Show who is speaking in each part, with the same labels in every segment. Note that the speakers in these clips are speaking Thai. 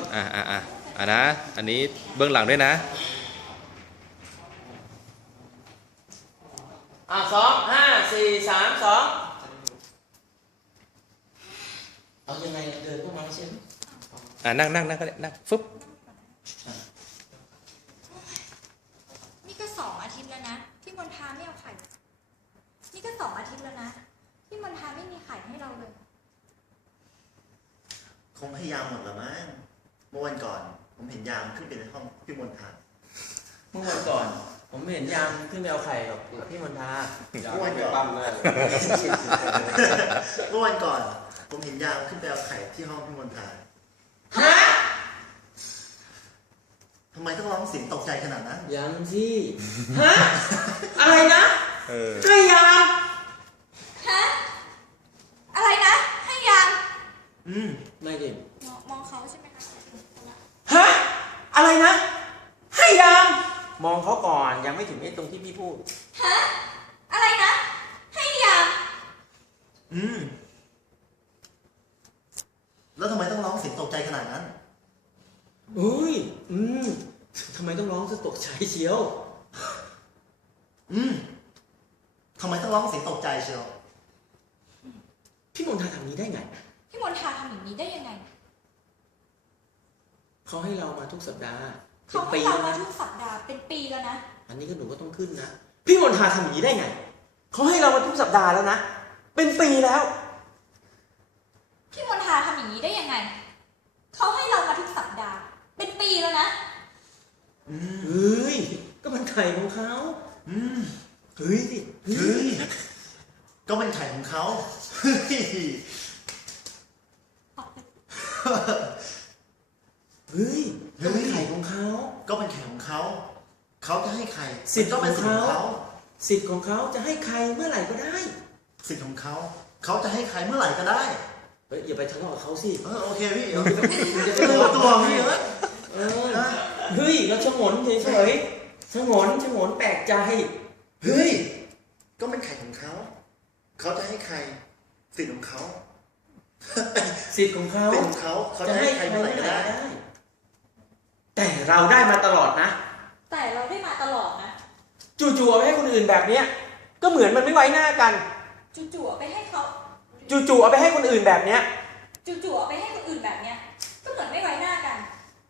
Speaker 1: นะอันนี้เบื้องหลังด้วยนะ
Speaker 2: 2 5 4 3 2เอายังไงเดินเข้ามาใช่ไหม
Speaker 1: นั่งก็ได้นั่งฟึบ
Speaker 3: นี่ก็2 อาทิตย์แล้วนะที่มณฑาไม่เอาไข่นี่ก็2 อาทิตย์แล้วนะที่มณฑาไม่มีไข่ให้เราเลย
Speaker 4: คงพยายามหมดละมั้งเมื่อวันก่อนผมเห็นยามขึ้นไปในห้องพี่มนทา
Speaker 2: เมื่อวันก่อนผมเห็นยามขึ้นไปเอาไข่กับพี่มณฑา
Speaker 4: เมื่อวันก่อนเมื่อวันก่อนผมเห็นยามขึ้นไปเอาไข่ที่ห้องพี่มนทา
Speaker 2: ฮะ
Speaker 4: ทำไมต้องร้องเสียงตกใจขนาดนั้น
Speaker 2: ยังที่ฮะอะไรนะให้ยาม
Speaker 3: ฮะอะไรนะให้ยาม
Speaker 2: ไม่ดิ
Speaker 3: มองเขาใช่ไหมคะ
Speaker 2: ฮะอะไรนะให้ยามมองเขาก่อนยังไม่ถึงไอ้ตรงที่พี่พูด
Speaker 3: ฮะอะไรนะให้ยาม
Speaker 4: แล้วทำไมต้องร้องเสียงตกใจขนาดนั้น
Speaker 2: อุ้ยทำไมต้องร้องซะตกใจเชียว
Speaker 4: ทำไมต้องร้องเสียงตกใจเชียว
Speaker 2: พี่มณฑาทำนี้ได้ไง
Speaker 3: พี่มณฑาทำอย่างนี้ได้ยังไง
Speaker 2: เขาให้เรามาทุกสัปดาห์
Speaker 3: เขาให้เรามาทุกสัปดาห์เป็นปีแล้วนะ
Speaker 2: อันนี้ก็หนูก็ต้องขึ้นนะพี่มณฑาทำอย่างนี้ได้ไงเขาให้เรามาทุกสัปดาห์แล้วนะเป็นปีแล้ว
Speaker 3: พี่มณฑาทำอย่างนี้ได้ยังไงเขาให้เรามาทุกสัปดาห์เป็นปีแล้วนะ
Speaker 2: เฮ้ยก็มันไข่ของเขาเฮ้ยสิ
Speaker 4: เฮ้ยก็เป็นไข่ของเขาเฮ้ย
Speaker 2: เฮ้ยก็เป็นไข่ของเขา
Speaker 4: ก็เป็นไข่ของเขาเขาจะให้ใคร
Speaker 2: สิทธิ์ก็เป็นสิทธิ์ของเขาสิทธิ์ของเขาจะให้ใครเมื่อไหร่ก็ได้
Speaker 4: สิทธิ์ของเขาเขาจะให้ใครเมื่อไหร่ก็ได้
Speaker 2: เฮ้ยอย่าไปทะเลาะกับเขาสิ
Speaker 4: โอเคพี่
Speaker 2: อย่าไปทะเลาะ
Speaker 4: ตัวพี่
Speaker 2: เฮ้ยเราชงนเฉยๆชงนแปลกใจ
Speaker 4: เฮ้ยก็เป็นไข่ของเขาเขาจะให้ใครสิทธิ์ของเขา
Speaker 2: สิทธิ์ของเขา
Speaker 4: เขาจะให้ใครเมื่อไหร่ก็ได้
Speaker 2: แต่เราได้มาตลอดนะ
Speaker 3: แต่เราได้มาตลอดนะ
Speaker 2: จู่ๆเอาไปให้คนอื่นแบบเนี้ยก็เหมือนมันไม่ไว้หน้ากัน
Speaker 3: จู่ๆเอาไปให้เขา
Speaker 2: จู่ๆเอาไปให้คนอื่นแบบเนี้ย
Speaker 3: จู่ๆเอาไปให้คนอื่นแบบเนี้ยก็เหมือนไม่ไว้หน้ากัน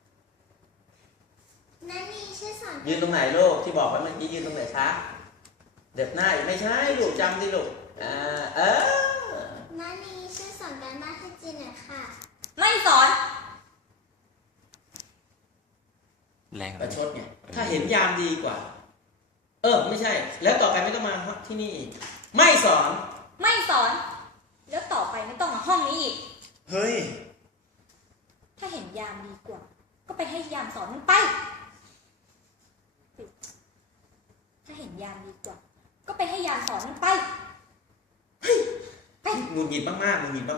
Speaker 5: นันนี่ช่วยสอน
Speaker 2: ยืนตรงไหนลูกที่บอกว่าเมื่อกี้ยืนตรงไหนคะเด็บหน้าอีกไม่ใช่ลูกจำสิลูก
Speaker 5: นันนี่ช่วยสอนการบ้านให้จีนหน่อยค่ะ
Speaker 3: ไม่สอน
Speaker 1: แรง
Speaker 2: ประชดไงถ้าเห็นยามดีกว่าไม่ใช่แล้วต่อไปไม่ต้องมาที่นี่ไม่สอน
Speaker 3: แล้วต่อไปไม่ต้องมาห้องนี้อีก
Speaker 4: เฮ้ย
Speaker 3: ถ้าเห็นยามดีกว่าก็ไปให้ยามสอนมันไปถ้าเห็นยามดีกว่าก็ไปให้ยามสอนมันไป
Speaker 2: หงุดหงิดมากๆหงุดหงิดมาก